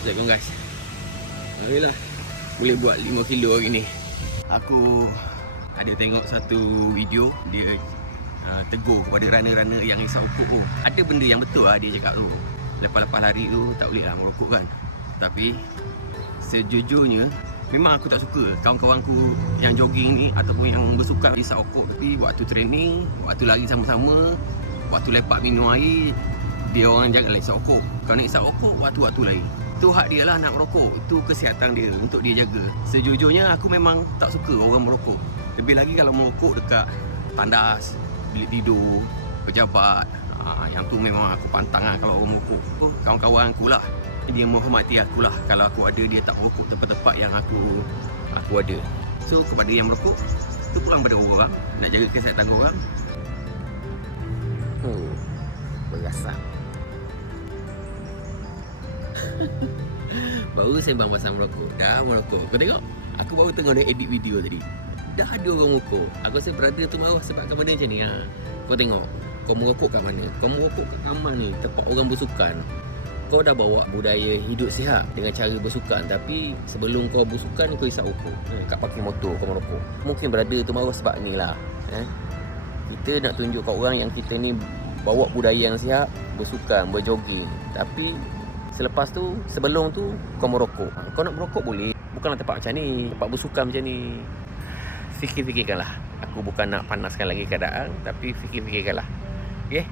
Assalamualaikum guys. Alhamdulillah boleh buat 5 kilo hari ni. Aku ada tengok satu video dia tegur kepada runner-runner yang isap ukuk tu. Ada benda yang betul lah dia cakap tu. Lepas-lepas lari tu tak boleh lah merokok kan. Tapi sejujurnya memang aku tak suka kawan-kawanku yang jogging ni ataupun yang bersukan isap ukuk. Tapi waktu training, waktu lari sama-sama, waktu lepak minum air, dia orang janganlah isap ukuk. Kalau nak isap ukuk, waktu-waktu lain. Itu hak dia lah nak merokok. Itu kesihatan dia untuk dia jaga. Sejujurnya aku memang tak suka orang merokok. Lebih lagi kalau merokok dekat tandas, bilik tidur, pejabat. Yang tu memang aku pantang lah kalau orang merokok. Kawan-kawan aku lah, dia menghormati aku lah kalau aku ada dia tak merokok tempat-tempat yang aku ada. So kepada yang merokok, itu kurang pada orang nak jaga kesihatan orang. Oh, berasap. Baru sembang pasal merokok. Dah merokok. Kau tengok? Aku baru tengok dia edit video tadi. Dah ada orang merokok. Aku rasa brother tu marah sebab kat benda macam ni. Kau tengok. Kau merokok kat mana? Kau merokok kat kamar ni, tempat orang bersukan. Kau dah bawa budaya hidup sihat dengan cara bersukan. Tapi sebelum kau bersukan, kau isap ukuk. Kat parking motor kau merokok. Mungkin brother tu marah sebab ni lah. Kita nak tunjuk kat orang yang kita ni bawa budaya yang sihat, bersukan, berjogging. Tapi selepas tu, sebelum tu kau merokok. Kau nak merokok boleh. Bukanlah tempat macam ni, tempat bersukan macam ni. Fikir-fikirkanlah. Aku bukan nak panaskan lagi keadaan, tapi fikir-fikirkanlah. Okay?